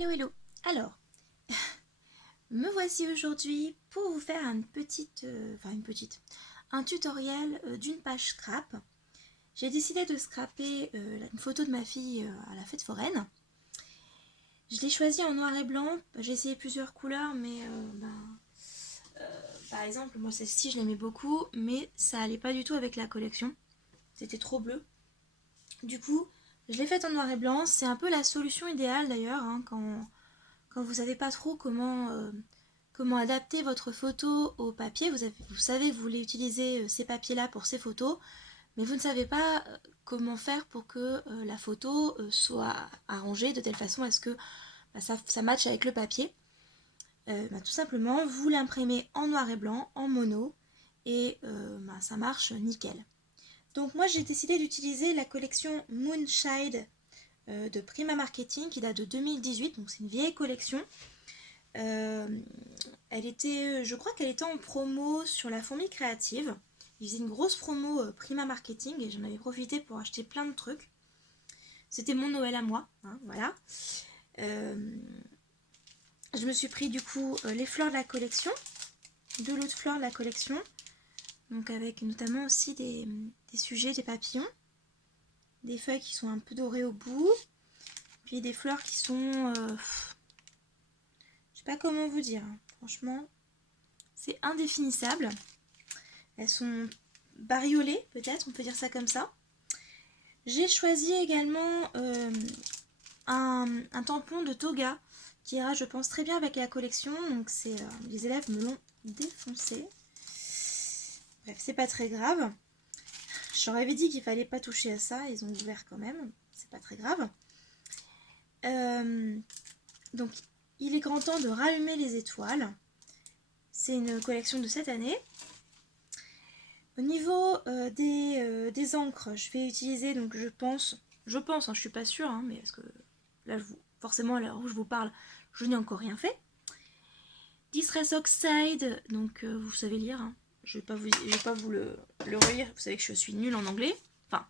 Hello hello. Alors, me voici aujourd'hui pour vous faire un tutoriel d'une page scrap. J'ai décidé de scraper une photo de ma fille à la fête foraine. Je l'ai choisie en noir et blanc. J'ai essayé plusieurs couleurs, mais par exemple, moi celle-ci je l'aimais beaucoup, mais ça allait pas du tout avec la collection. C'était trop bleu. Du coup, je l'ai faite en noir et blanc. C'est un peu la solution idéale d'ailleurs, hein, quand vous savez pas trop comment adapter votre photo au papier. Vous savez que vous voulez utiliser ces papiers-là pour ces photos, mais vous ne savez pas comment faire pour que la photo soit arrangée de telle façon à ce que ça matche avec le papier. Tout simplement, vous l'imprimez en noir et blanc, en mono, et ça marche nickel. Donc moi j'ai décidé d'utiliser la collection Moonshade de Prima Marketing qui date de 2018, donc c'est une vieille collection. Je crois qu'elle était en promo sur la Fourmi Créative. Ils faisaient une grosse promo Prima Marketing et j'en avais profité pour acheter plein de trucs. C'était mon Noël à moi, hein, voilà. Je me suis pris du coup les fleurs de la collection, deux lots de fleurs de la collection, donc avec notamment aussi des sujets, des papillons, des feuilles qui sont un peu dorées au bout, puis des fleurs qui sont... je sais pas comment vous dire, hein. Franchement, c'est indéfinissable. Elles sont bariolées, peut-être, on peut dire ça comme ça. J'ai choisi également un tampon de Toga qui ira, je pense, très bien avec la collection. Donc, les élèves me l'ont défoncé. Bref, c'est pas très grave. Je leur avais dit qu'il fallait pas toucher à ça. Ils ont ouvert quand même. C'est pas très grave. Donc, il est grand temps de rallumer les étoiles. C'est une collection de cette année. Au niveau des encres, je vais utiliser, donc je pense, hein, je suis pas sûre, hein, mais parce que là, forcément, à l'heure où je vous parle, je n'ai encore rien fait. Distress Oxide, donc vous savez lire, hein. Je vais pas vous le relire, vous savez que je suis nulle en anglais. Enfin,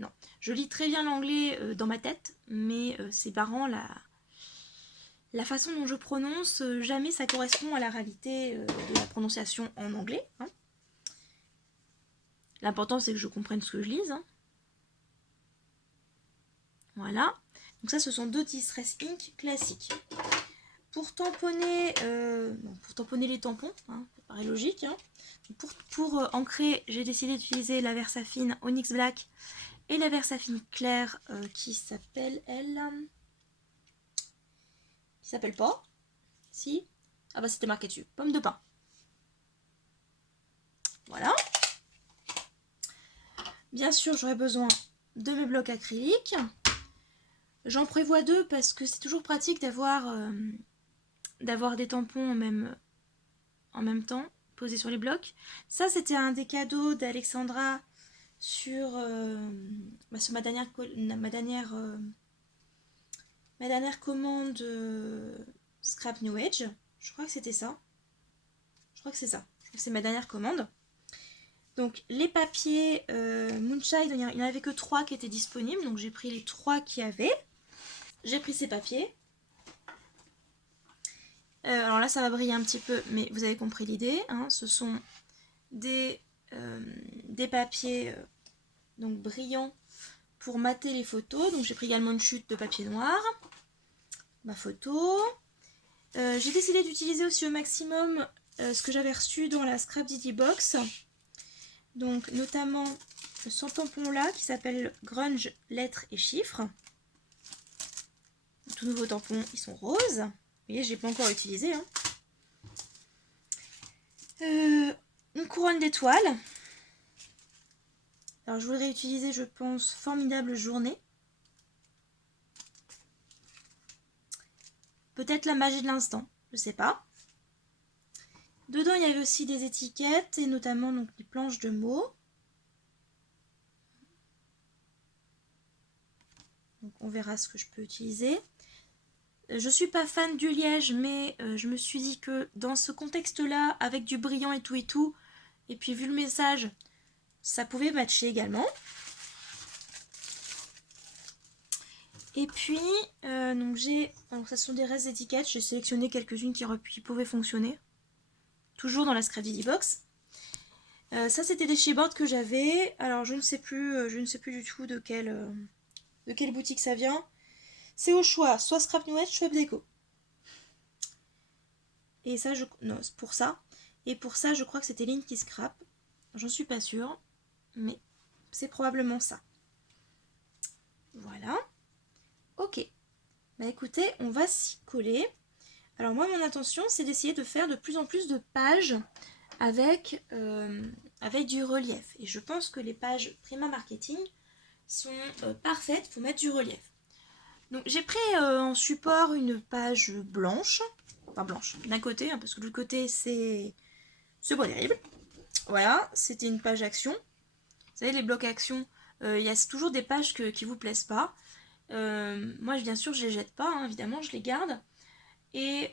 non, je lis très bien l'anglais dans ma tête, mais c'est marrant, la façon dont je prononce, jamais ça correspond à la réalité de la prononciation en anglais, hein. L'important, c'est que je comprenne ce que je lise, hein. Voilà. Donc ça, ce sont deux Distress Ink classiques. Pour tamponner les tampons, hein, ça paraît logique, hein. Pour ancrer, j'ai décidé d'utiliser la Versafine Onyx Black et la Versafine Claire qui s'appelle, qui s'appelle pas. Si. Ah bah c'était marqué dessus. Pomme de pin. Voilà. Bien sûr, j'aurai besoin de mes blocs acryliques. J'en prévois deux parce que c'est toujours pratique d'avoir des tampons en même temps posés sur les blocs. Ça, c'était un des cadeaux d'Alexandra sur ma dernière commande Scrap New Age. Je crois que c'était ça. Je crois que c'est ça. Je crois que c'est ma dernière commande. Donc les papiers Moonshine, il n'y en avait que 3 qui étaient disponibles. Donc j'ai pris les 3 qu'il y avait. J'ai pris ces papiers. Alors là ça va briller un petit peu, mais vous avez compris l'idée, hein. Ce sont des papiers donc brillants pour mater les photos. Donc j'ai pris également une chute de papier noir, ma photo. J'ai décidé d'utiliser aussi au maximum ce que j'avais reçu dans la Scrap Didi Box. Donc notamment ce tampon là qui s'appelle Grunge lettres et chiffres. Tout nouveau tampon, ils sont roses. Vous voyez, je n'ai pas encore utilisé, hein. Une couronne d'étoiles. Alors je voudrais utiliser, je pense, Formidable Journée. Peut-être la magie de l'instant, je sais pas. Dedans, il y avait aussi des étiquettes et notamment donc des planches de mots. Donc on verra ce que je peux utiliser. Je suis pas fan du liège, mais je me suis dit que dans ce contexte-là, avec du brillant et tout, et puis vu le message, ça pouvait matcher également. Et puis, donc alors ça sont des restes d'étiquettes, j'ai sélectionné quelques-unes qui pouvaient fonctionner. Toujours dans la Scrap Didi Box. Ça c'était des chipboards que j'avais, alors je ne sais plus du tout de quelle boutique ça vient. C'est au choix, soit Scrap New Edge, soit Déco. Et ça, non, c'est pour ça. Et pour ça, je crois que c'était Linky Scrap. J'en suis pas sûre, mais c'est probablement ça. Voilà. Ok. Bah écoutez, on va s'y coller. Alors moi, mon intention, c'est d'essayer de faire de plus en plus de pages avec du relief. Et je pense que les pages Prima Marketing sont parfaites pour mettre du relief. Donc j'ai pris en support une page blanche. Enfin blanche, d'un côté, hein, parce que de l'autre côté, c'est pas terrible. Voilà, c'était une page action. Vous savez, les blocs action, il y a toujours des pages qui vous plaisent pas. Moi, bien sûr, je les jette pas, hein, évidemment, je les garde. Et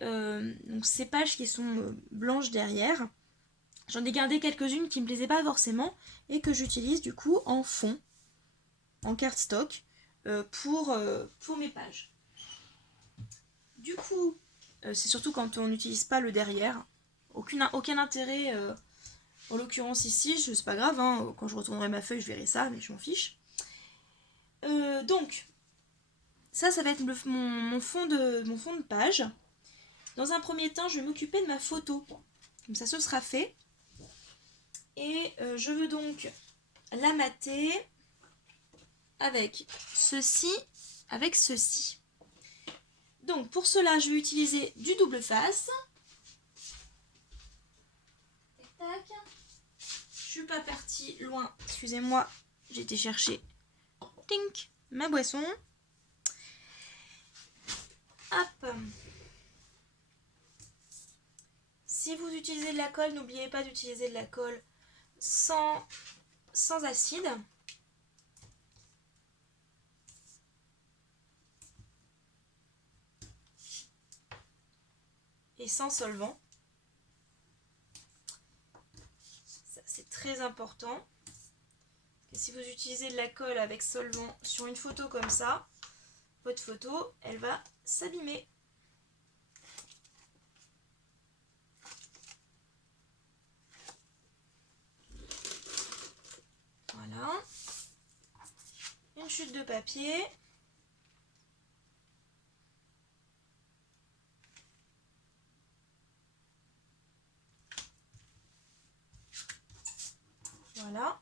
donc ces pages qui sont blanches derrière, j'en ai gardé quelques-unes qui me plaisaient pas forcément et que j'utilise du coup en fond, en cardstock, pour mes pages. Du coup, c'est surtout quand on n'utilise pas le derrière. Aucun intérêt, en l'occurrence ici, c'est pas grave, hein, quand je retournerai ma feuille, je verrai ça, mais je m'en fiche. Donc, ça va être mon fond de page. Dans un premier temps, je vais m'occuper de ma photo. Comme ça, ce sera fait. Et je veux donc la mater avec ceci, avec ceci. Donc, pour cela, je vais utiliser du double face. Tac, tac. Je suis pas partie loin, excusez-moi, j'ai été chercher tink, ma boisson. Hop. Si vous utilisez de la colle, n'oubliez pas d'utiliser de la colle sans acide. Et sans solvant. Ça, c'est très important. Et si vous utilisez de la colle avec solvant sur une photo comme ça, votre photo, elle va s'abîmer. Voilà. Une chute de papier. Voilà.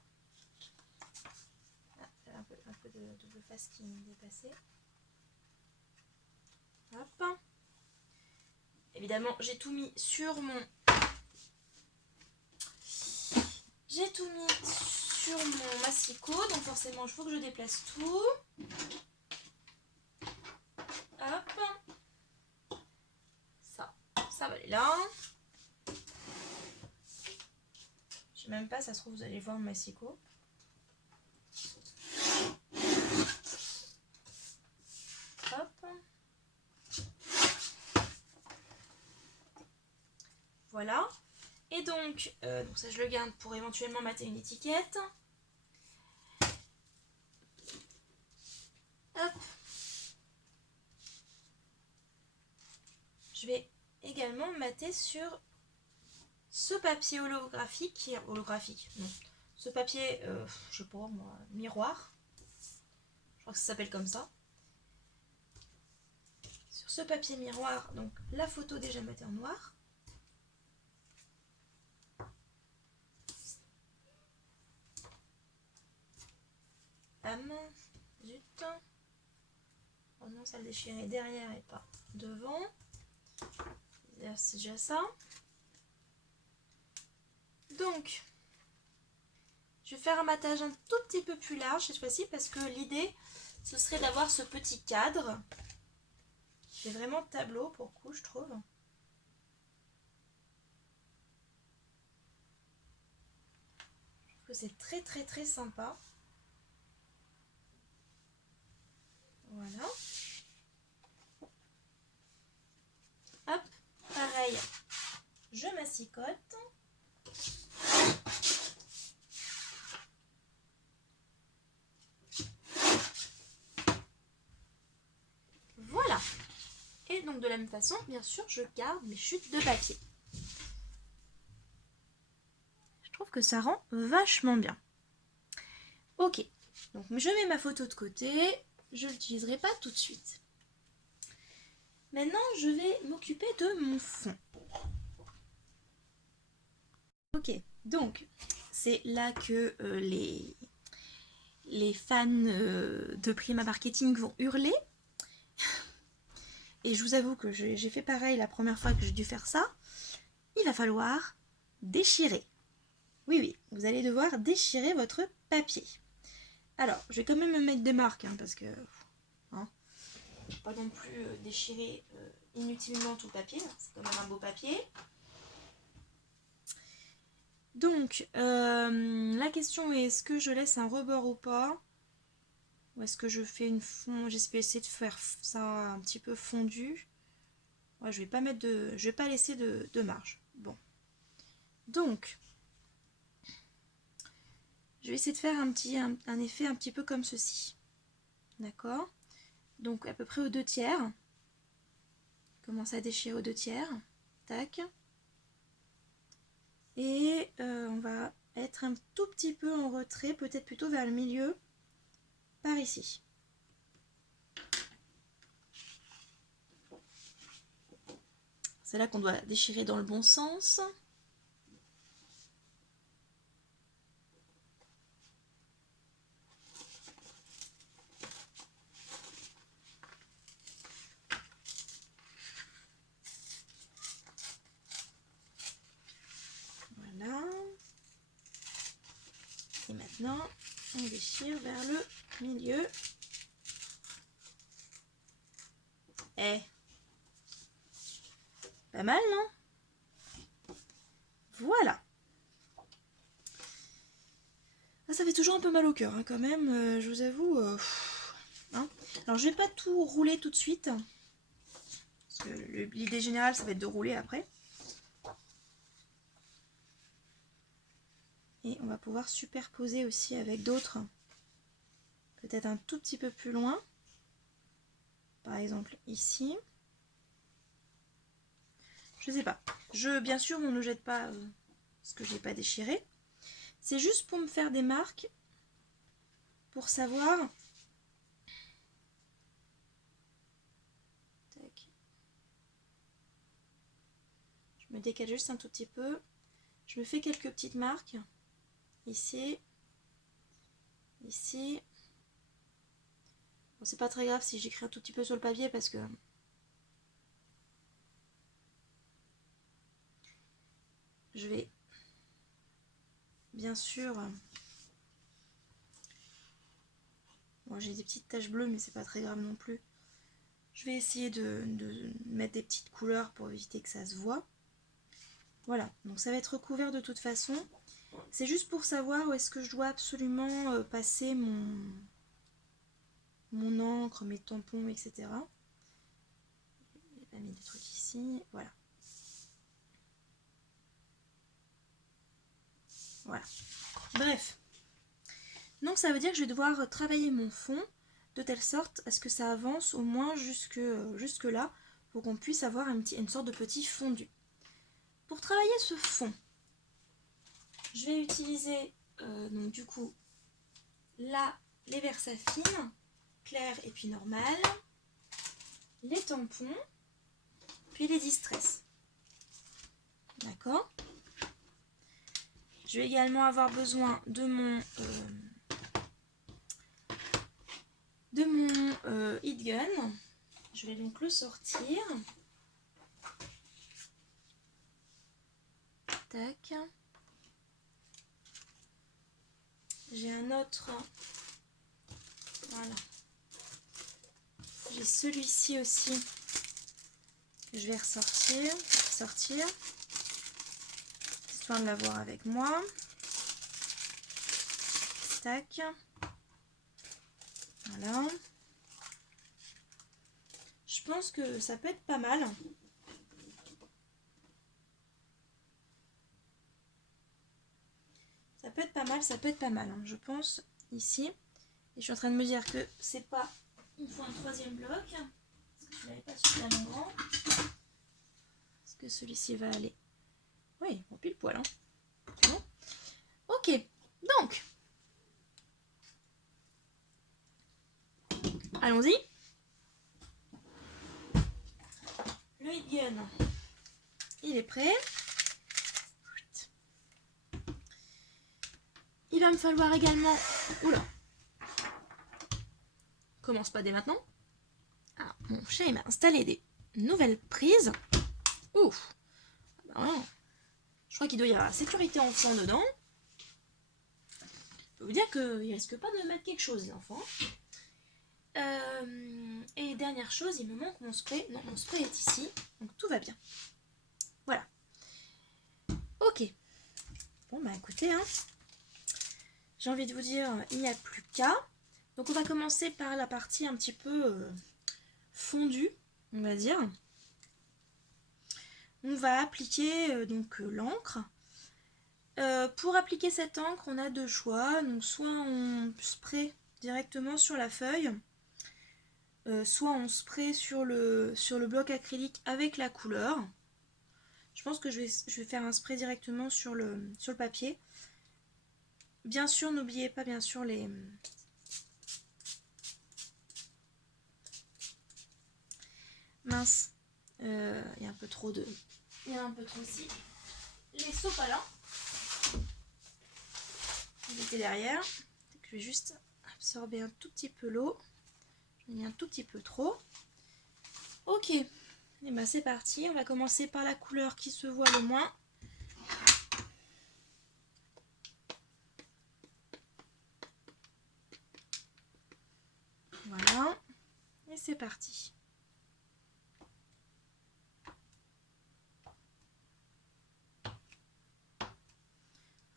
Ah, un peu de double face qui me dépassait. Hop. Évidemment, j'ai tout mis sur mon massicot, donc forcément il faut que je déplace tout. Hop. Ça va aller là. Je sais même pas, ça se trouve vous allez voir mon massicot. Hop. Voilà. Et donc ça je le garde pour éventuellement mater une étiquette. Hop. Je vais également mater sur ce papier holographique, non, ce papier, je sais pas moi, miroir. Je crois que ça s'appelle comme ça. Sur ce papier miroir, donc la photo déjà matée en noir. Zut. Heureusement ça le déchirait derrière et pas devant. C'est déjà ça. Donc, je vais faire un matage un tout petit peu plus large cette fois-ci parce que l'idée, ce serait d'avoir ce petit cadre. Je fais vraiment tableau pour le coup, je trouve. Je trouve que c'est très très très sympa. Voilà. Hop, pareil, je massicote. Et donc de la même façon, bien sûr, je garde mes chutes de papier. Je trouve que ça rend vachement bien. Ok, donc je mets ma photo de côté, je ne l'utiliserai pas tout de suite. Maintenant, je vais m'occuper de mon fond. Ok, donc c'est là que les fans de Prima Marketing vont hurler. Et je vous avoue que j'ai fait pareil la première fois que j'ai dû faire ça. Il va falloir déchirer. Oui, oui, vous allez devoir déchirer votre papier. Alors, je vais quand même me mettre des marques, hein, parce que... Hein, je ne vais pas non plus déchirer inutilement tout le papier. C'est quand même un beau papier. Donc, la question est, est-ce que je laisse un rebord ou pas? Ou est-ce que je fais une fond? J'espère essayer de faire ça un petit peu fondu. Ouais, je vais pas laisser de marge. Bon. Donc, je vais essayer de faire un effet un petit peu comme ceci. D'accord? Donc, à peu près aux 2/3. Commence à déchirer aux 2/3. Tac. Et on va être un tout petit peu en retrait, peut-être plutôt vers le milieu, par ici. C'est là qu'on doit déchirer dans le bon sens. Voilà. Et maintenant, on déchire vers le milieu. Eh, pas mal, non? Voilà. Ah, ça fait toujours un peu mal au cœur, hein, quand même, je vous avoue. Hein. Alors, je vais pas tout rouler tout de suite. Parce que l'idée générale, ça va être de rouler après. Et on va pouvoir superposer aussi avec d'autres. Peut-être un tout petit peu plus loin. Par exemple, ici. Je sais pas. Bien sûr, on ne jette pas ce que j'ai pas déchiré. C'est juste pour me faire des marques. Pour savoir... Tac. Je me décale juste un tout petit peu. Je me fais quelques petites marques. Ici. Ici. Bon, c'est pas très grave si j'écris un tout petit peu sur le papier parce que... Je vais... Bien sûr... Bon, j'ai des petites taches bleues, mais c'est pas très grave non plus. Je vais essayer de mettre des petites couleurs pour éviter que ça se voit. Voilà, donc ça va être recouvert de toute façon. C'est juste pour savoir où est-ce que je dois absolument passer mon encre, mes tampons, etc. J'ai pas mis des trucs ici, voilà. Voilà. Bref. Donc ça veut dire que je vais devoir travailler mon fond de telle sorte à ce que ça avance au moins jusque là pour qu'on puisse avoir une sorte de petit fondu. Pour travailler ce fond, je vais utiliser donc du coup là les Versafine, clair et puis normal, les tampons, puis les Distress. D'accord? Je vais également avoir besoin de mon heat gun. Je vais donc le sortir. Tac. J'ai un autre. Voilà. J'ai celui-ci aussi que je vais ressortir. Histoire de l'avoir avec moi. Tac. Voilà. Je pense que ça peut être pas mal. Ça peut être pas mal, hein, je pense, ici. Et je suis en train de me dire que c'est pas... Il faut un troisième bloc. Je n'avais pas suffisamment grand. Est-ce que celui-ci va aller? Oui, bon, pile poil. Hein. Bon. Ok, donc. Allons-y. Le heat gun, il est prêt. Il va me falloir également... Oula. Commence pas dès maintenant. Ah, mon chat il m'a installé des nouvelles prises. Ouf. Ben voilà. Je crois qu'il doit y avoir la sécurité enfant dedans. Je peux vous dire qu'il risque pas de me mettre quelque chose, les enfants. Et dernière chose, il me manque mon spray. Non, mon spray est ici. Donc tout va bien. Voilà. Ok. Bon, bah écoutez, hein. J'ai envie de vous dire, il n'y a plus qu'à. Donc on va commencer par la partie un petit peu fondue, on va dire. On va appliquer donc l'encre. Pour appliquer cette encre, on a deux choix. Donc soit on spray directement sur la feuille, soit on spray sur le bloc acrylique avec la couleur. Je pense que je vais faire un spray directement sur le papier. Bien sûr, n'oubliez pas bien sûr les... Mince, il y a un peu trop de... Il y a un peu trop ici. Les sopalins. Ils étaient derrière. Je vais juste absorber un tout petit peu l'eau. J'en ai mis un tout petit peu trop. Ok, et ben c'est parti. On va commencer par la couleur qui se voit le moins. Voilà, et c'est parti.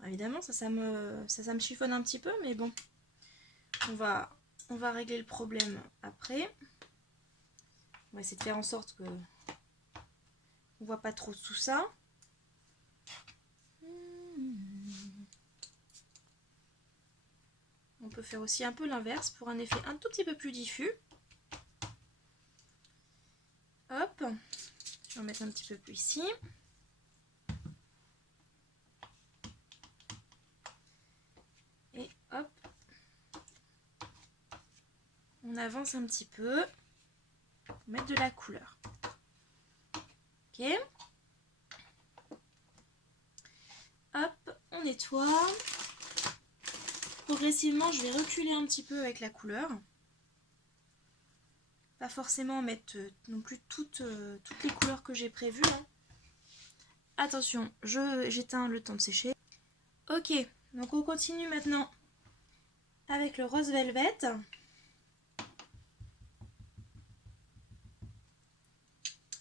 Alors évidemment, ça me chiffonne un petit peu, mais bon, on va régler le problème après. On va essayer de faire en sorte que on voit pas trop tout ça. On peut faire aussi un peu l'inverse pour un effet un tout petit peu plus diffus. Hop, je vais en mettre un petit peu plus ici. Et hop, on avance un petit peu pour mettre de la couleur. Ok. Hop, on nettoie. Progressivement, je vais reculer un petit peu avec la couleur. Pas forcément mettre non plus toutes les couleurs que j'ai prévues. Hein. Attention, j'éteins le temps de sécher. Ok, donc on continue maintenant avec le rose velvet.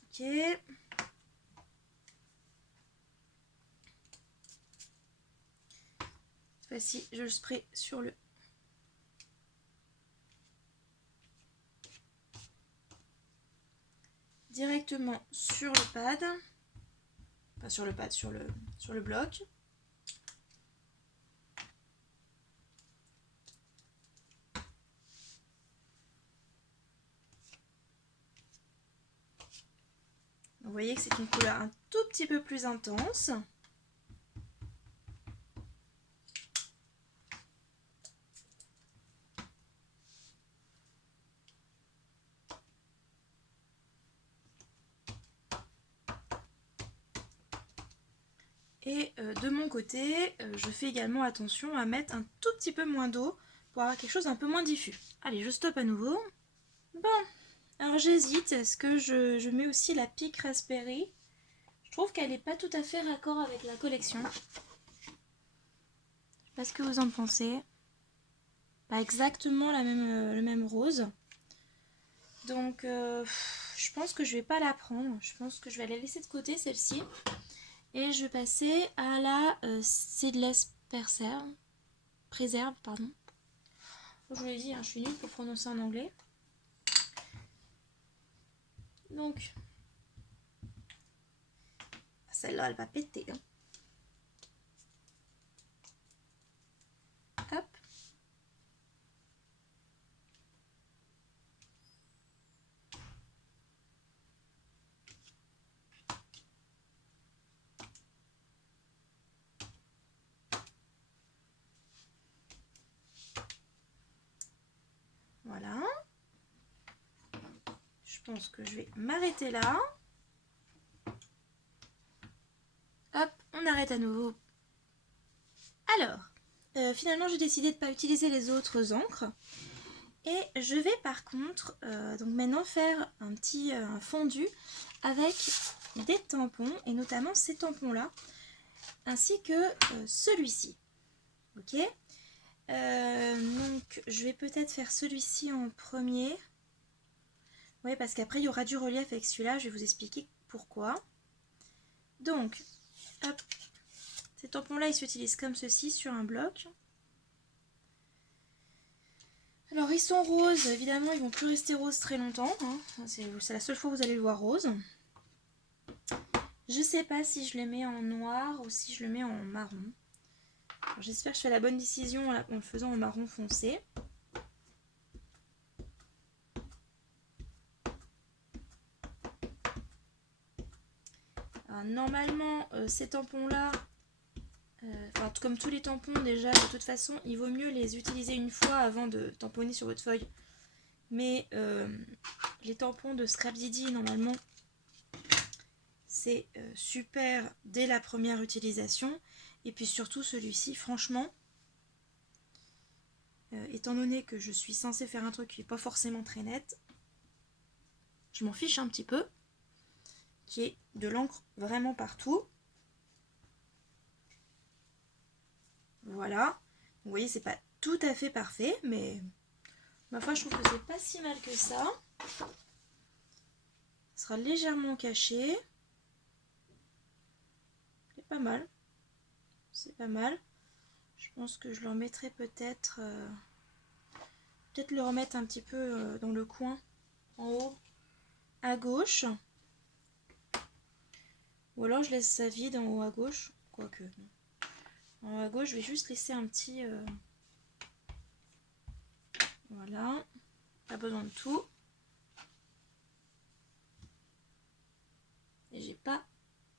Ok. Cette fois-ci, je le spray sur le... directement sur le pad. Pas sur le pad, sur le bloc. Vous voyez que c'est une couleur un tout petit peu plus intense. Et de mon côté, je fais également attention à mettre un tout petit peu moins d'eau pour avoir quelque chose un peu moins diffus. Allez, je stoppe à nouveau. Bon, alors j'hésite. Est-ce que je mets aussi la pique raspberry? Je trouve qu'elle n'est pas tout à fait raccord avec la collection. Je sais pas ce que vous en pensez. Pas exactement le même rose. Donc, je pense que je vais pas la prendre. Je pense que je vais la laisser de côté, celle-ci. Et je vais passer à la Seedless Préserve, pardon. Je vous l'ai dit, hein, je suis nulle pour prononcer en anglais. Donc, celle-là, elle va péter. Hein. Hop. je pense que je vais m'arrêter là. Hop, on arrête à nouveau. Alors, finalement j'ai décidé de ne pas utiliser les autres encres. Et je vais par contre donc maintenant faire un petit fondu avec des tampons, et notamment ces tampons là, ainsi que celui-ci. Ok, donc je vais peut-être faire celui-ci en premier. Oui, parce qu'après il y aura du relief avec celui-là, je vais vous expliquer pourquoi. Donc, hop, ces tampons là ils s'utilisent comme ceci sur un bloc. Alors ils sont roses, évidemment ils vont plus rester roses très longtemps, hein. C'est la seule fois où vous allez le voir rose. Je sais pas si je les mets en noir ou si je le mets en marron. J'espère que je fais la bonne décision en le faisant en marron foncé. Alors, normalement ces tampons là, comme tous les tampons déjà, de toute façon il vaut mieux les utiliser une fois avant de tamponner sur votre feuille. Mais les tampons de Scrap Didi normalement c'est super dès la première utilisation. Et puis surtout celui-ci, franchement, étant donné que je suis censée faire un truc qui n'est pas forcément très net, je m'en fiche un petit peu, qui est de l'encre vraiment partout. Voilà, vous voyez c'est pas tout à fait parfait, mais ma foi je trouve que c'est pas si mal que ça. Ça sera légèrement caché. C'est pas mal. C'est pas mal. Je pense que je le remettrai peut-être... peut-être le remettre un petit peu dans le coin, en haut, à gauche. Ou alors je laisse ça vide en haut à gauche. Quoique, non. En haut à gauche, je vais juste laisser un petit... Voilà. Pas besoin de tout. Et j'ai pas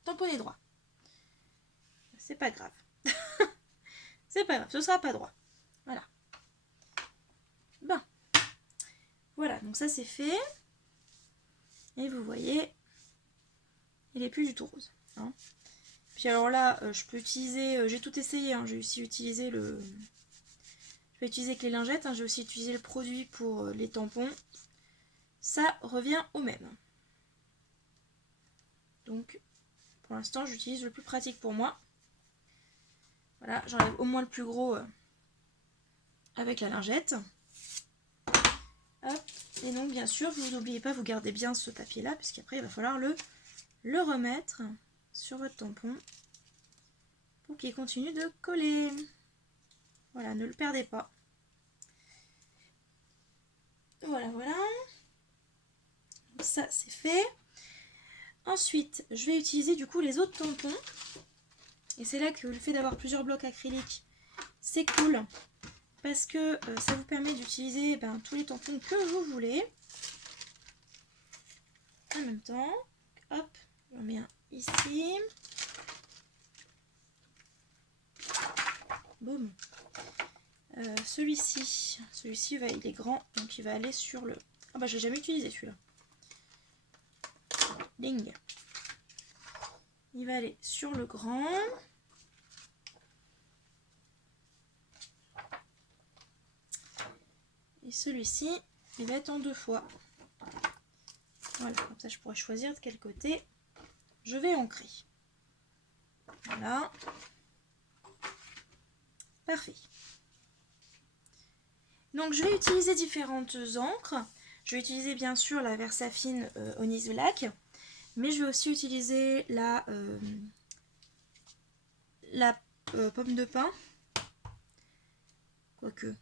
tamponné droit. C'est pas grave. C'est pas grave, ce sera pas droit. Voilà. Bon. Voilà, donc ça c'est fait. Et vous voyez, il est plus du tout rose. Hein. Puis alors là, je peux utiliser, j'ai tout essayé, hein. J'ai aussi utilisé le... Je vais utiliser que les lingettes, hein. J'ai aussi utilisé le produit pour les tampons. Ça revient au même. Donc, pour l'instant, j'utilise le plus pratique pour moi. Voilà, j'enlève au moins le plus gros avec la lingette. Hop. Et donc, bien sûr, vous n'oubliez pas, vous gardez bien ce papier-là, puisqu'après, il va falloir le remettre sur votre tampon pour qu'il continue de coller. Voilà, ne le perdez pas. Voilà, voilà. Donc ça, c'est fait. Ensuite, je vais utiliser du coup les autres tampons. Et c'est là que le fait d'avoir plusieurs blocs acryliques, c'est cool. Parce que ça vous permet d'utiliser tous les tampons que vous voulez. En même temps, hop, j'en mets un ici. Boum. Celui-ci, il est grand, donc il va aller sur le... Ah bah j'ai jamais utilisé celui-là. Ding. Il va aller sur le grand. Et celui-ci, il va être en 2 fois. Voilà, comme ça je pourrais choisir de quel côté je vais ancrer. Voilà. Parfait. Donc je vais utiliser différentes encres. Je vais utiliser bien sûr la Versafine Honey the Lac, mais je vais aussi utiliser la pomme de pin. Quoique.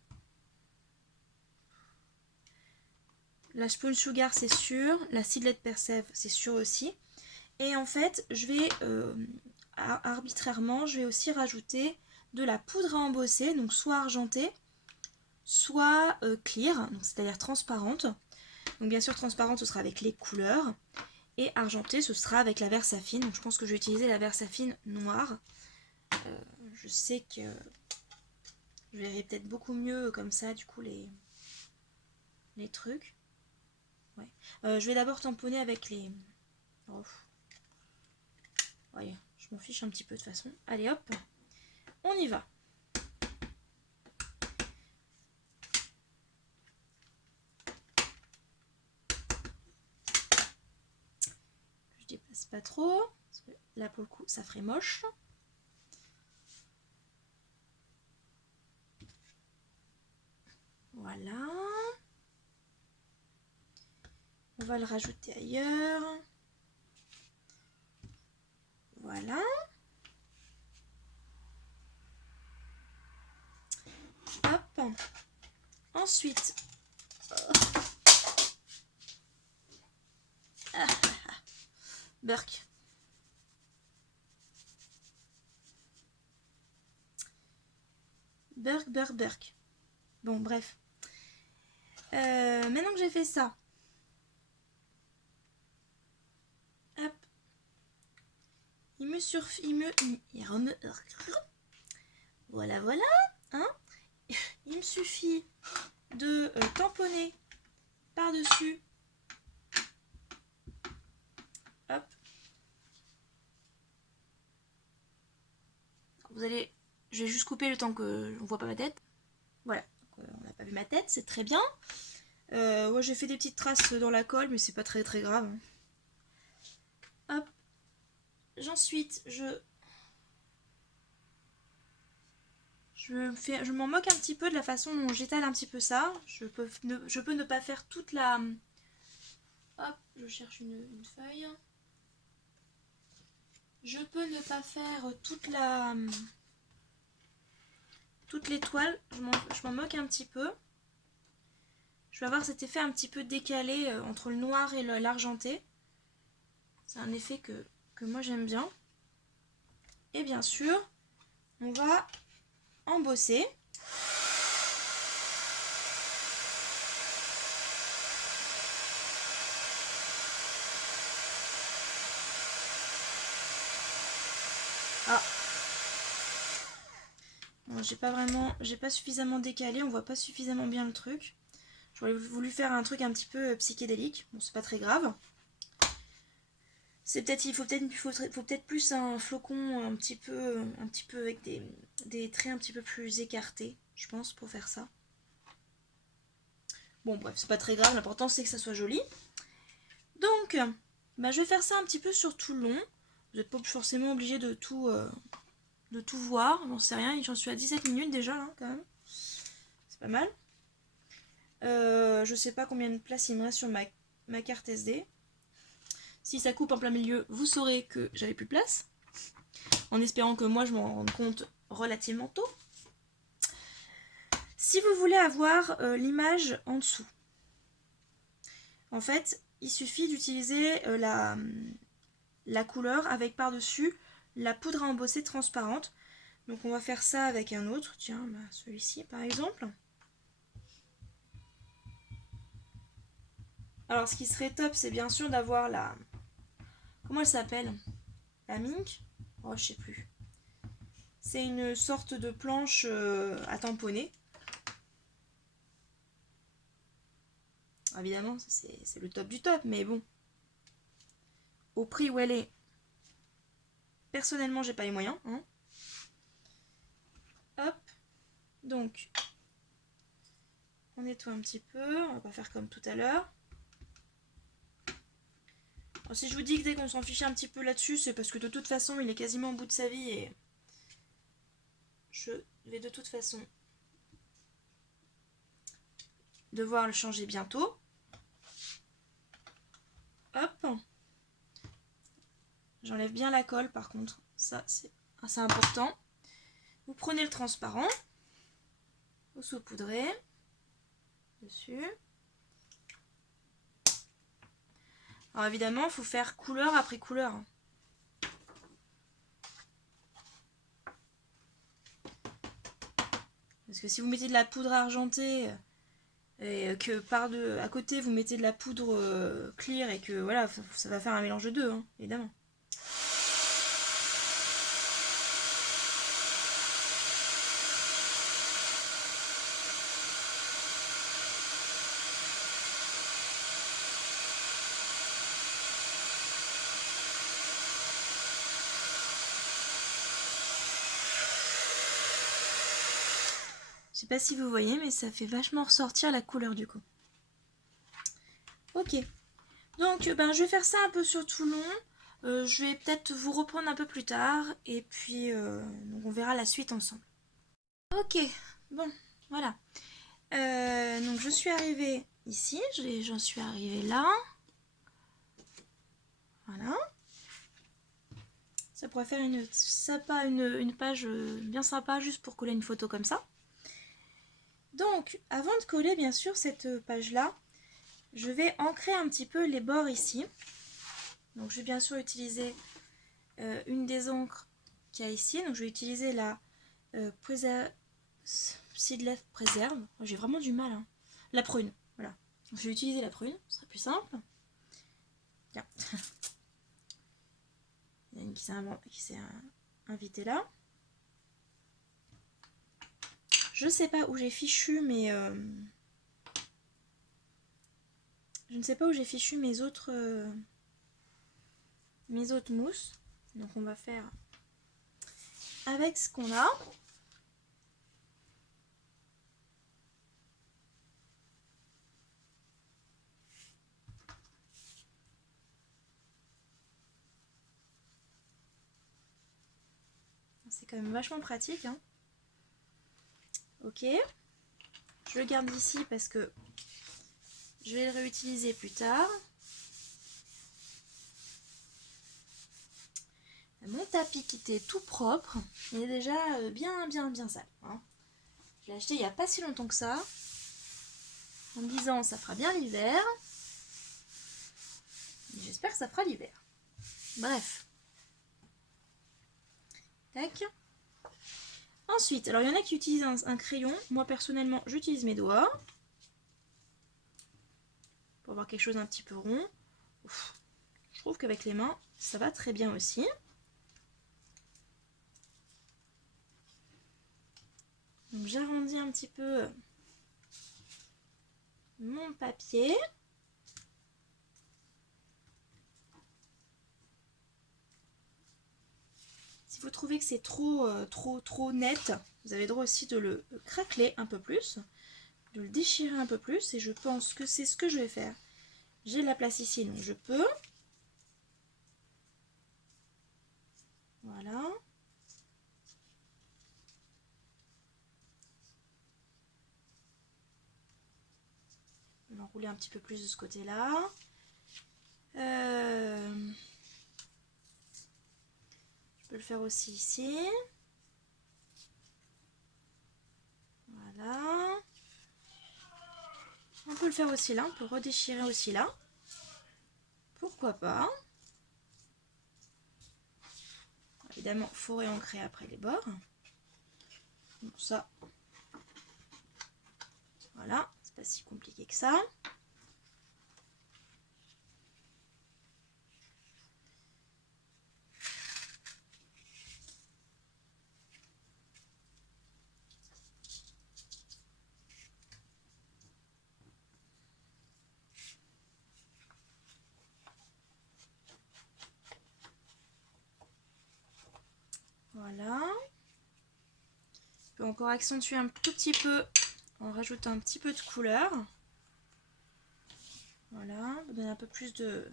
La Spoon Sugar c'est sûr, la Seedlet Persev c'est sûr aussi. Et en fait je vais arbitrairement, je vais aussi rajouter de la poudre à embosser, donc soit argentée, soit clear, c'est-à-dire transparente. Donc bien sûr transparente ce sera avec les couleurs, et argentée ce sera avec la Versafine. Donc je pense que je vais utiliser la Versafine noire. Je sais que je verrai peut-être beaucoup mieux comme ça du coup les trucs. Ouais. Je vais d'abord tamponner avec les... Oh. Ouais, je m'en fiche un petit peu de toute façon. Allez hop, on y va. Je dépasse pas trop. Parce que là pour le coup ça ferait moche. Voilà. On va le rajouter ailleurs. Voilà. Hop. Ensuite. Burk. Burk. Bon, bref. Maintenant que j'ai fait ça. Hop. Voilà, voilà. Hein, il me suffit de tamponner par-dessus. Hop. Vous allez... Je vais juste couper le temps que on voit pas ma tête. Voilà. Donc, on n'a pas vu ma tête, c'est très bien. Ouais, j'ai fait des petites traces dans la colle, mais c'est pas très très grave. Hop. Ensuite, je m'en moque un petit peu de la façon dont j'étale un petit peu ça. Je peux ne pas faire toute la... Hop, je cherche une feuille. Je peux ne pas faire toute l'étoile. Je m'en moque un petit peu. Je vais avoir cet effet un petit peu décalé entre le noir et l'argenté. C'est un effet que moi j'aime bien. Et bien sûr, on va embosser. Ah, bon, j'ai pas suffisamment décalé, on voit pas suffisamment bien le truc. J'aurais voulu faire un truc un petit peu psychédélique. Bon, c'est pas très grave. Il faut peut-être plus un flocon un petit peu avec des traits un petit peu plus écartés, je pense, pour faire ça. Bon, bref, c'est pas très grave, l'important c'est que ça soit joli. Donc, bah, je vais faire ça un petit peu sur tout le long. Vous n'êtes pas forcément obligé de tout voir, j'en sais rien, j'en suis à 17 minutes déjà, là, quand même. C'est pas mal. Je sais pas combien de place il me reste sur ma carte SD. Si ça coupe en plein milieu, vous saurez que j'avais plus de place. En espérant que moi je m'en rende compte relativement tôt. Si vous voulez avoir l'image en dessous, en fait, il suffit d'utiliser la couleur avec par-dessus la poudre à embosser transparente. Donc on va faire ça avec un autre, tiens, bah, celui-ci par exemple. Alors ce qui serait top, c'est bien sûr d'avoir la... Comment elle s'appelle? La mink? Oh, je sais plus. C'est une sorte de planche à tamponner. Évidemment, c'est le top du top, mais bon. Au prix où elle est, personnellement, j'ai pas les moyens. Hein. Hop. Donc, on nettoie un petit peu. On va pas faire comme tout à l'heure. Si je vous dis que dès qu'on s'en fiche un petit peu là-dessus, c'est parce que de toute façon, il est quasiment au bout de sa vie et je vais de toute façon devoir le changer bientôt. Hop. J'enlève bien la colle par contre. Ça, c'est assez important. Vous prenez le transparent. Vous saupoudrez dessus. Alors évidemment, il faut faire couleur après couleur. Parce que si vous mettez de la poudre argentée et que à côté vous mettez de la poudre clear et que voilà, ça va faire un mélange de deux, hein, évidemment. Je sais pas si vous voyez, mais ça fait vachement ressortir la couleur du coup. Ok. Donc je vais faire ça un peu sur tout le long. Je vais peut-être vous reprendre un peu plus tard. Et puis donc on verra la suite ensemble. Ok. Bon, voilà. Donc je suis arrivée ici. J'en suis arrivée là. Voilà. Ça pourrait faire une page bien sympa juste pour coller une photo comme ça. Donc, avant de coller bien sûr cette page-là, je vais ancrer un petit peu les bords ici. Donc, je vais bien sûr utiliser une des encres qu'il y a ici. Donc, je vais utiliser la Seedless Preserve. J'ai vraiment du mal. Hein. La prune, voilà. Donc, je vais utiliser la prune, ce sera plus simple. Tiens. Il y a une qui s'est invitée là. Je sais pas où j'ai fichu mes... je ne sais pas où j'ai fichu mes autres mousses. Donc on va faire avec ce qu'on a. C'est quand même vachement pratique. Hein. Ok. Je le garde ici parce que je vais le réutiliser plus tard. Mon tapis qui était tout propre, il est déjà bien sale. Hein. Je l'ai acheté il n'y a pas si longtemps que ça. En me disant ça fera bien l'hiver. J'espère que ça fera l'hiver. Bref. Tac. Ensuite, alors il y en a qui utilisent un crayon. Moi personnellement, j'utilise mes doigts. Pour avoir quelque chose d'un petit peu rond. Ouf. Je trouve qu'avec les mains, ça va très bien aussi. Donc j'arrondis un petit peu mon papier. Si vous trouvez que c'est trop net, vous avez le droit aussi de le craqueler un peu plus, de le déchirer un peu plus, et je pense que c'est ce que je vais faire. J'ai de la place ici, donc je peux. Voilà. Je vais l'enrouler un petit peu plus de ce côté-là. Je peux le faire aussi ici. Voilà. On peut le faire aussi là, on peut redéchirer aussi là. Pourquoi pas. Évidemment, il faut réancrer après les bords. Bon, ça, voilà, c'est pas si compliqué que ça. Voilà. Je peux encore accentuer un tout petit peu en rajoutant un petit peu de couleur. Voilà, pour donner un peu plus de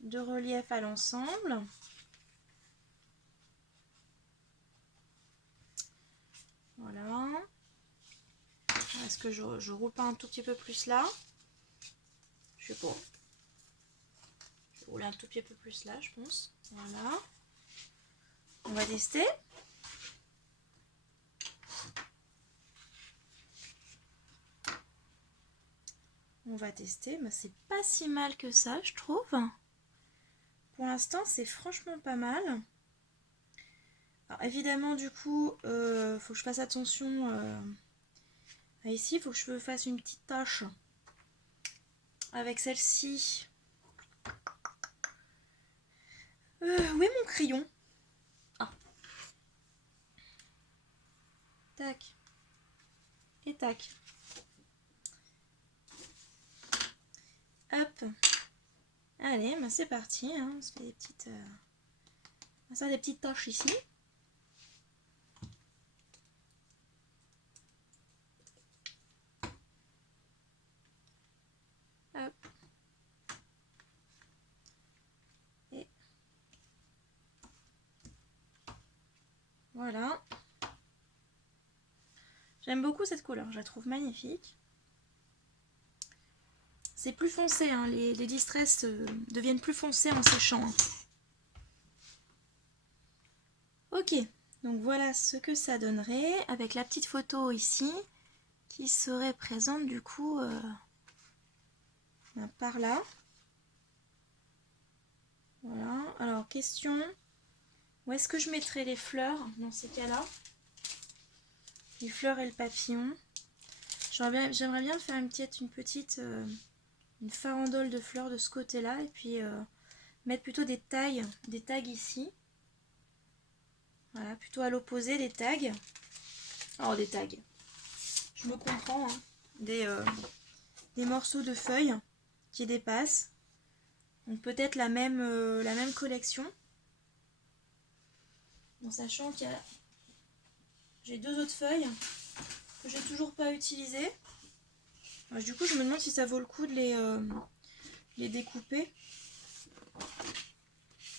relief à l'ensemble. Voilà. Est-ce que je roule pas un tout petit peu plus là? Je sais pas. Je vais rouler un tout petit peu plus là, je pense. Voilà. On va tester. On va tester. Ben, c'est pas si mal que ça, je trouve. Pour l'instant, c'est franchement pas mal. Alors, évidemment, du coup, faut que je fasse attention. Ici, il faut que je fasse une petite tache avec celle-ci. Où est mon crayon? Ah. Tac. Et tac. Hop. Allez, ben c'est parti. Hein. On se fait des petites... on va faire des petites taches ici. J'aime beaucoup cette couleur, je la trouve magnifique. C'est plus foncé, hein, les Distress deviennent plus foncés en séchant. Hein. Ok, donc voilà ce que ça donnerait avec la petite photo ici qui serait présente du coup par là. Voilà, alors question, où est-ce que je mettrais les fleurs dans ces cas-là? Les fleurs et le papillon. J'aimerais bien faire une petite une farandole de fleurs de ce côté-là et puis mettre plutôt des tags ici. Voilà, plutôt à l'opposé des tags. Alors des tags, je me comprends, hein. Des morceaux de feuilles qui dépassent. Donc peut-être la même collection. En sachant qu'il y a... J'ai 2 autres feuilles que j'ai toujours pas utilisées. Alors, du coup je me demande si ça vaut le coup de les découper.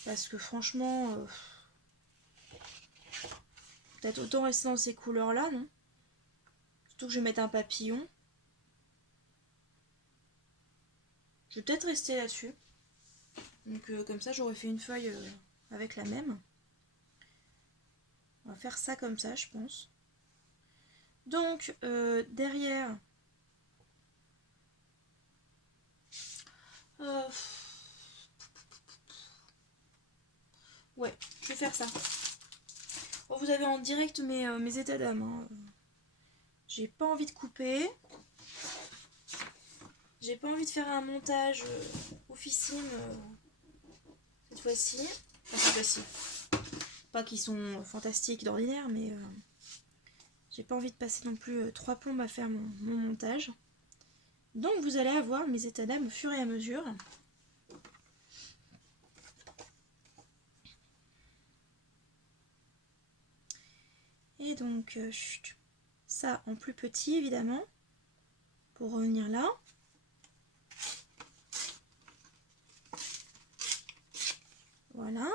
Parce que franchement... peut-être autant rester dans ces couleurs-là, non? Surtout que je vais mettre un papillon. Je vais peut-être rester là-dessus. Donc comme ça, j'aurais fait une feuille avec la même. On va faire ça comme ça, je pense. Donc derrière... ouais, je vais faire ça. Bon, vous avez en direct mes états d'âme. Hein. J'ai pas envie de couper. J'ai pas envie de faire un montage oufissime cette fois-ci. Enfin, cette fois-ci. Pas qu'ils sont fantastiques d'ordinaire, mais j'ai pas envie de passer non plus 3 plombes à faire mon montage. Donc vous allez avoir mes états d'âme au fur et à mesure. Et donc ça en plus petit évidemment, pour revenir là. Voilà.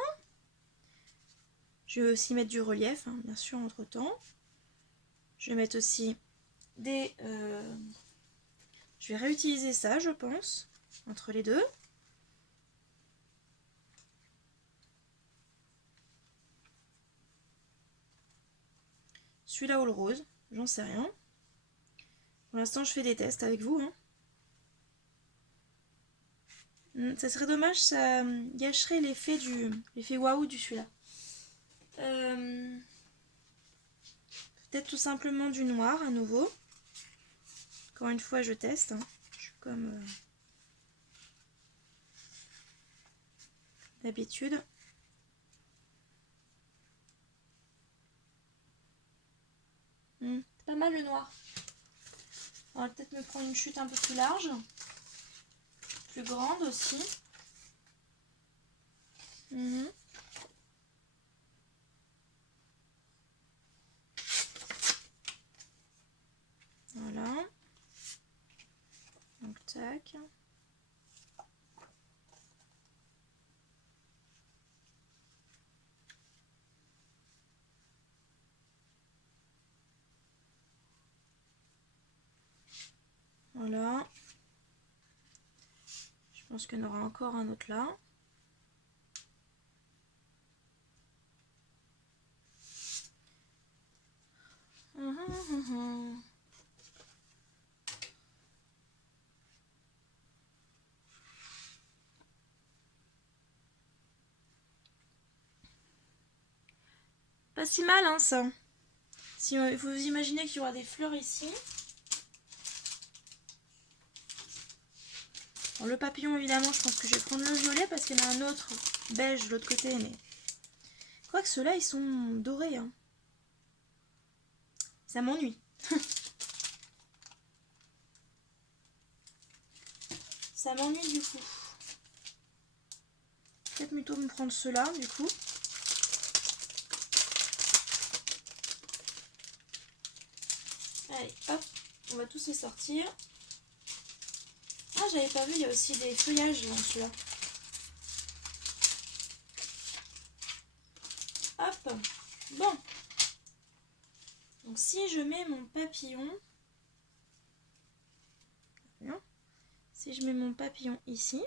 Je vais aussi mettre du relief, hein, bien sûr, entre temps. Je vais mettre aussi des... je vais réutiliser ça, je pense, entre les deux. Celui-là ou le rose, j'en sais rien. Pour l'instant, je fais des tests avec vous. Hein. Ça serait dommage, ça gâcherait l'effet waouh du celui-là. Peut-être tout simplement du noir à nouveau. Encore une fois, je teste. Hein. Je suis comme d'habitude. C'est pas mal le noir. On va peut-être me prendre une chute un peu plus large. Plus grande aussi. Voilà. Donc tac. Voilà. Je pense qu'il y en aura encore un autre là. Pas si mal, hein, ça. Si vous imaginez qu'il y aura des fleurs ici. Bon, le papillon, évidemment, je pense que je vais prendre le violet parce qu'il y en a un autre beige de l'autre côté. Mais quoique ceux-là, ils sont dorés. Hein. Ça m'ennuie. Ça m'ennuie du coup. Peut-être plutôt me prendre ceux-là, du coup. Allez, hop, on va tous les sortir. Ah, j'avais pas vu, il y a aussi des feuillages dans celui-là. Hop, bon. Donc si je mets mon papillon, si je mets mon papillon ici,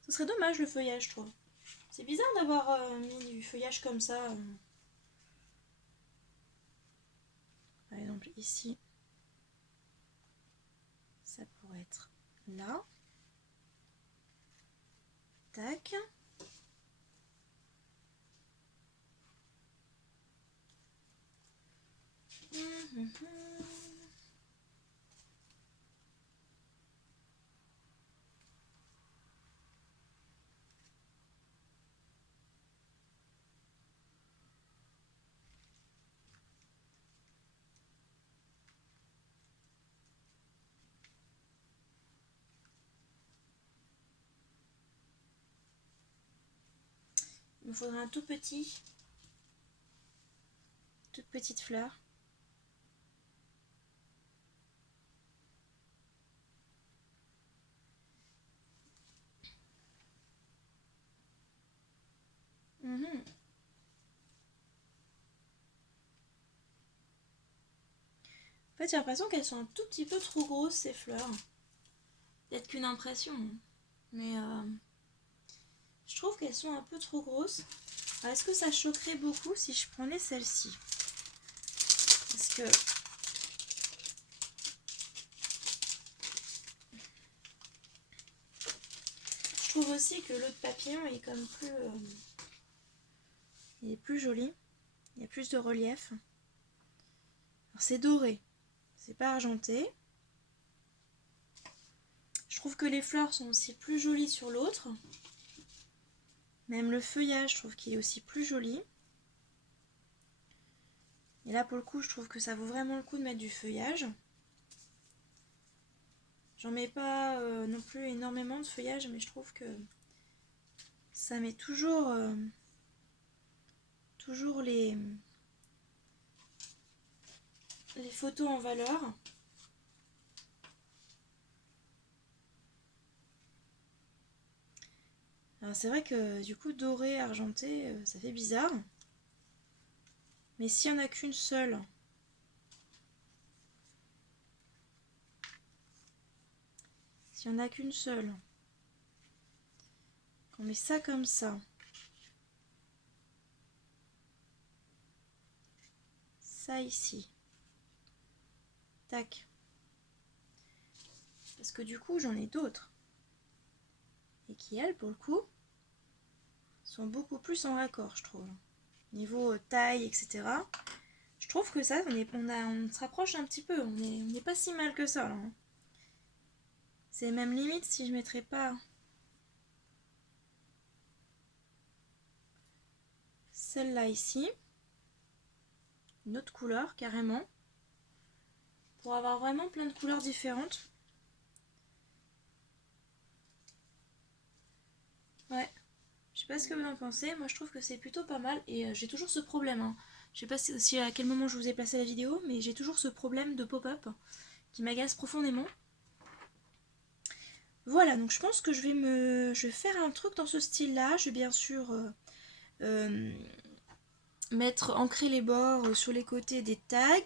ce serait dommage le feuillage, je trouve. C'est bizarre d'avoir mis du feuillage comme ça. Par exemple ici, ça pourrait être là. Tac. Il me faudrait un tout petit, toute petite fleur. En fait, j'ai l'impression qu'elles sont un tout petit peu trop grosses, ces fleurs. Peut-être qu'une impression, mais je trouve qu'elles sont un peu trop grosses. Est-ce que ça choquerait beaucoup si je prenais celle-ci? Parce que je trouve aussi que l'autre papillon est comme plus... il est plus joli. Il y a plus de relief. Alors c'est doré, c'est pas argenté. Je trouve que les fleurs sont aussi plus jolies sur l'autre. Même le feuillage, je trouve qu'il est aussi plus joli. Et là, pour le coup, je trouve que ça vaut vraiment le coup de mettre du feuillage. J'en mets pas non plus énormément de feuillage, mais je trouve que ça met toujours les photos en valeur. Alors c'est vrai que du coup doré, argenté, ça fait bizarre. Mais s'il n'y en a qu'une seule, qu'on met ça comme ça, ça ici, tac. Parce que du coup j'en ai d'autres. Et qui elles, pour le coup, sont beaucoup plus en raccord, je trouve. Niveau taille, etc. Je trouve que ça, on se rapproche un petit peu. On n'est pas si mal que ça, là. C'est même limite si je mettrais pas celle-là ici. Une autre couleur, carrément. Pour avoir vraiment plein de couleurs différentes. Ouais. Je sais pas ce que vous en pensez. Moi, je trouve que c'est plutôt pas mal. Et j'ai toujours ce problème. Hein. Je sais pas si à quel moment je vous ai placé la vidéo, mais j'ai toujours ce problème de pop-up qui m'agace profondément. Voilà, donc je pense que je vais faire un truc dans ce style-là. Je vais bien sûr ancrer les bords sur les côtés des tags.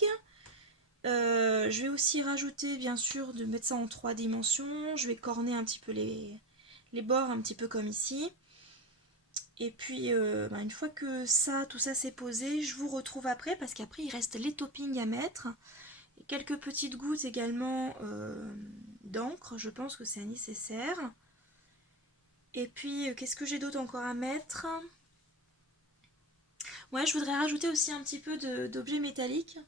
Je vais aussi rajouter, bien sûr, de mettre ça en 3 dimensions. Je vais corner un petit peu les bords, un petit peu comme ici. Et puis, une fois que tout ça c'est posé, je vous retrouve après, parce qu'après, il reste les toppings à mettre. Et quelques petites gouttes également d'encre, je pense que c'est nécessaire. Et puis, qu'est-ce que j'ai d'autre encore à mettre? Ouais, je voudrais rajouter aussi un petit peu d'objets métalliques.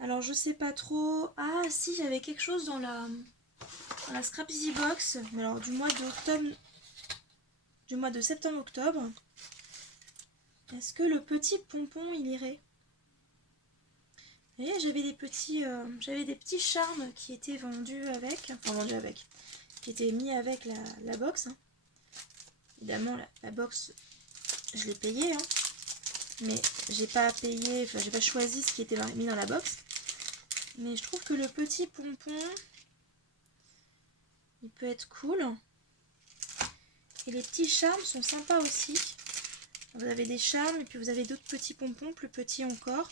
Alors, je sais pas trop... Ah, si, j'avais quelque chose dans la Scrap Easy Box. Mais alors, du mois de septembre-octobre. Est-ce que le petit pompon, il irait? Vous voyez, j'avais des petits charmes qui étaient vendus avec. Enfin, vendus avec. Qui étaient mis avec la box. Hein. Évidemment, la box, je l'ai payée. Hein. Mais j'ai pas payé, enfin j'ai pas choisi ce qui était mis dans la box. Mais je trouve que le petit pompon, Il peut être cool. Et les petits charmes sont sympas aussi. Vous avez des charmes et puis vous avez d'autres petits pompons, plus petits encore.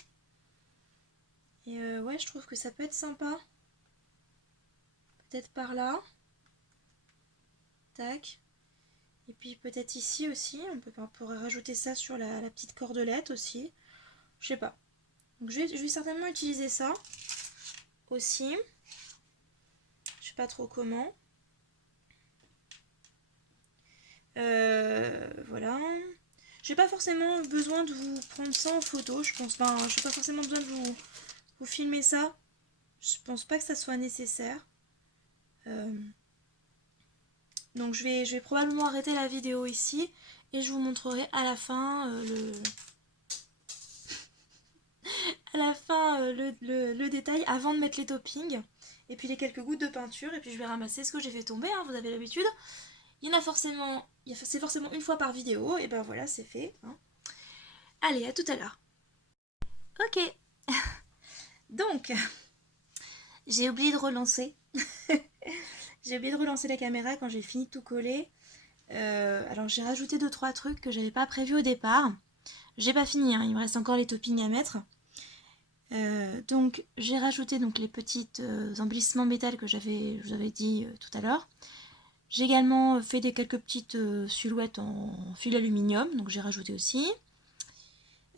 Et ouais, je trouve que ça peut être sympa. Peut-être par là. Tac. Et puis peut-être ici aussi. On pourrait rajouter ça sur la petite cordelette aussi. Je sais pas. Donc je vais certainement utiliser ça aussi. Je sais pas trop comment. Voilà. J'ai pas forcément besoin de vous prendre ça en photo. Je pense pas. J'ai pas forcément besoin de vous filmer ça. Je pense pas que ça soit nécessaire. Donc je vais probablement arrêter la vidéo ici et je vous montrerai à la fin le détail avant de mettre les toppings et puis les quelques gouttes de peinture et puis je vais ramasser ce que j'ai fait tomber, hein, vous avez l'habitude. Il y en a forcément, c'est forcément une fois par vidéo et ben voilà, c'est fait. Hein. Allez, à tout à l'heure. Ok. Donc, j'ai oublié de relancer. J'ai oublié de relancer la caméra quand j'ai fini de tout coller. Alors j'ai rajouté 2-3 trucs que j'avais pas prévu au départ. J'ai pas fini, hein, il me reste encore les toppings à mettre. Donc j'ai rajouté donc, les petits embellissements métal que je vous avais dit tout à l'heure. J'ai également fait quelques petites silhouettes en fil aluminium, donc j'ai rajouté aussi.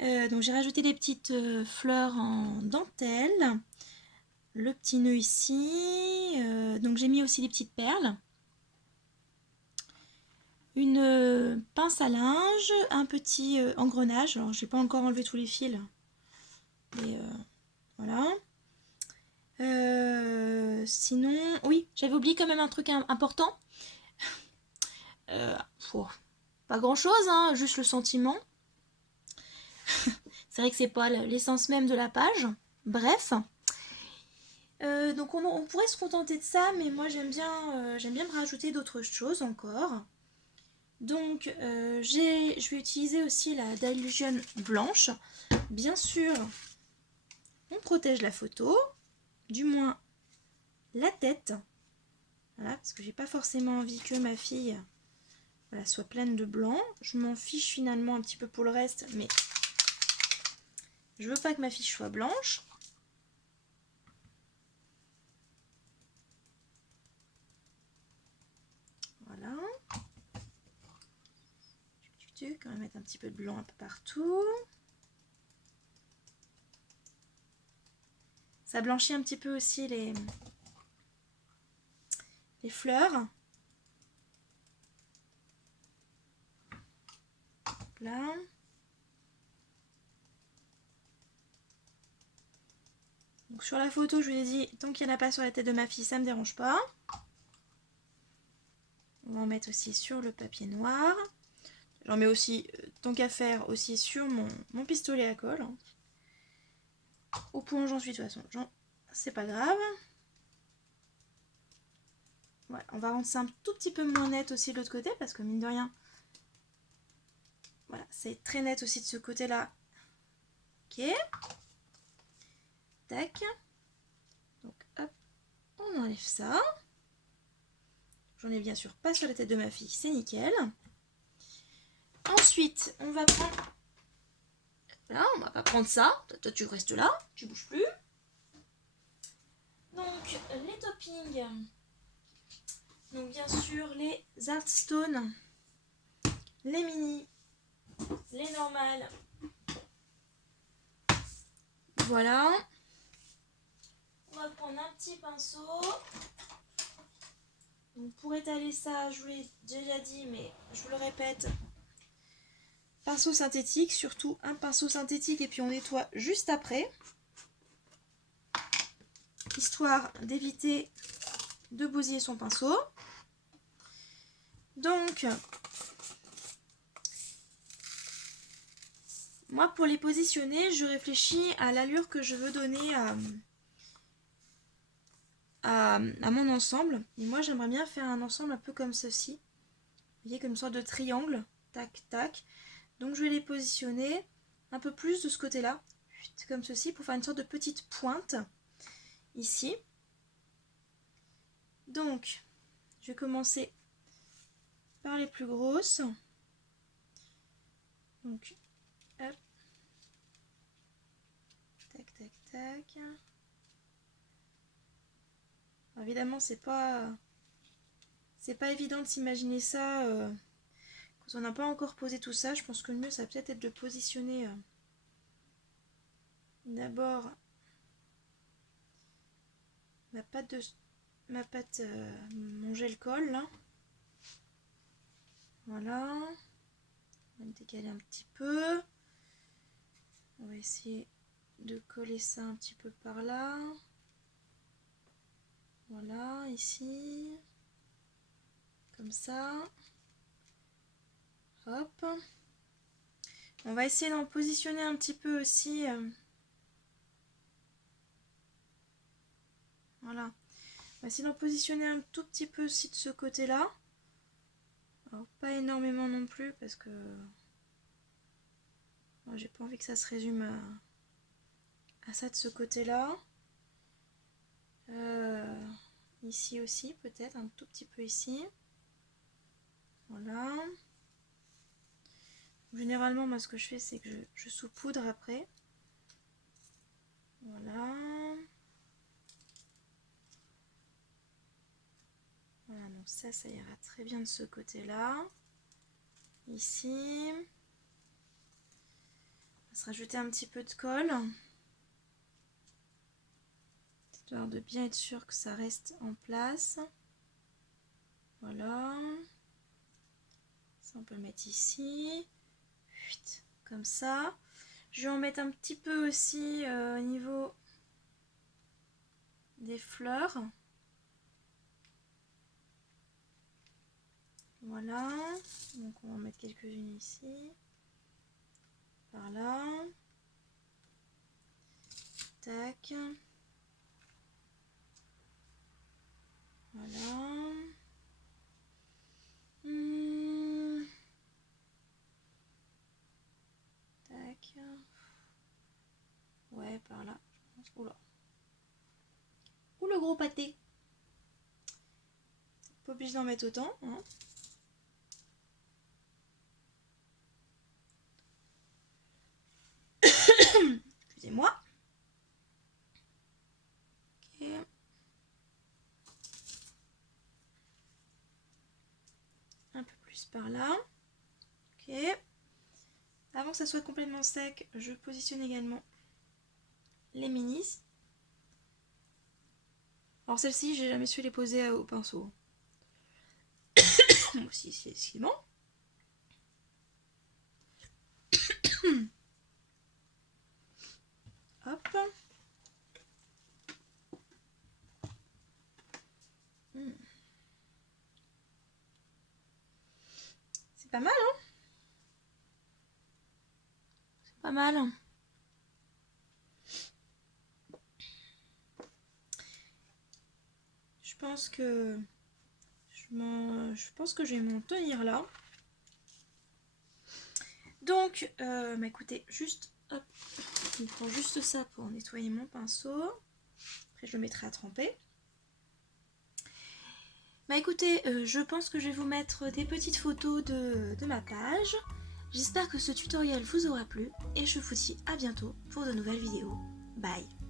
Donc j'ai rajouté des petites fleurs en dentelle. Le petit nœud ici. Donc j'ai mis aussi des petites perles. Une pince à linge, un petit engrenage. Alors j'ai pas encore enlevé tous les fils. Mais voilà. Sinon, oui, j'avais oublié quand même un truc important. Pas grand chose, hein, juste le sentiment. C'est vrai que c'est pas l'essence même de la page. Bref. Donc on pourrait se contenter de ça, mais moi j'aime bien me rajouter d'autres choses encore. Donc je vais utiliser aussi la Dylusion blanche. Bien sûr, on protège la photo, du moins la tête. Voilà, parce que j'ai pas forcément envie que ma fille soit pleine de blanc. Je m'en fiche finalement un petit peu pour le reste, mais je veux pas que ma fiche soit blanche. Voilà. On va mettre un petit peu de blanc un peu partout. Ça blanchit un petit peu aussi les fleurs. Là. Donc sur la photo, je vous ai dit, tant qu'il n'y en a pas sur la tête de ma fille, ça ne me dérange pas. On va en mettre aussi sur le papier noir. J'en mets aussi, tant qu'à faire, aussi sur mon pistolet à colle. Au point où j'en suis de toute façon, c'est pas grave. Ouais, on va rendre ça un tout petit peu moins net aussi de l'autre côté, parce que mine de rien, voilà, c'est très net aussi de ce côté-là. Ok. Tac. Donc hop, on enlève ça. J'en ai bien sûr pas sur la tête de ma fille, c'est nickel. Ensuite, on va prendre... Là, on va pas prendre ça. Toi, tu restes là, tu bouges plus. Donc, les toppings. Donc, bien sûr, les Artstone, les mini, les normales. Voilà. On va prendre un petit pinceau. Donc, pour étaler ça, je vous l'ai déjà dit, mais je vous le répète. Pinceau synthétique, surtout un pinceau synthétique et puis on nettoie juste après. Histoire d'éviter de bousiller son pinceau. Donc, moi pour les positionner, je réfléchis à l'allure que je veux donner à mon ensemble. Et moi j'aimerais bien faire un ensemble un peu comme ceci. Vous voyez, comme une sorte de triangle. Tac, tac. Donc je vais les positionner un peu plus de ce côté-là. Comme ceci, pour faire une sorte de petite pointe. Ici. Donc, Je vais commencer par les plus grosses. Donc, hop. Tac, tac, tac. Alors, évidemment, c'est pas évident de s'imaginer ça quand on n'a pas encore posé tout ça. Je pense que le mieux, ça va peut-être être de positionner d'abord mon gel colle là. Voilà. On va le décaler un petit peu. On va essayer de coller ça un petit peu par là. Voilà, ici. Comme ça. Hop. On va essayer d'en positionner un petit peu aussi. Voilà. On va essayer d'en positionner un tout petit peu aussi de ce côté-là. Alors, pas énormément non plus parce que j'ai pas envie que ça se résume à ça de ce côté-là. Ici aussi, peut-être un tout petit peu ici. Voilà. Généralement, moi, ce que je fais, c'est que je saupoudre après. Voilà. Voilà, donc ça ira très bien de ce côté-là. Ici. On va se rajouter un petit peu de colle. Histoire de bien être sûr que ça reste en place. Voilà. Ça, on peut le mettre ici. Comme ça. Je vais en mettre un petit peu aussi au niveau des fleurs. Voilà. Donc on va en mettre quelques-unes ici. Par là. Tac. Voilà. Tac. Ouais, par là, je pense. Oula. Ou le gros pâté. Pas obligé d'en mettre autant. Hein. Excusez-moi. Ok. Un peu plus par là. Ok. Avant que ça soit complètement sec, je positionne également les minis. Alors celles-ci, j'ai jamais su les poser au pinceau. Moi aussi, c'est bon. Hop. C'est pas mal, hein? C'est pas mal. Je pense que je vais m'en tenir là. Donc, écoutez, juste, hop, je prends juste ça pour nettoyer mon pinceau. Après, je le mettrai à tremper. Écoutez, je pense que je vais vous mettre des petites photos de ma page. J'espère que ce tutoriel vous aura plu et je vous dis à bientôt pour de nouvelles vidéos. Bye!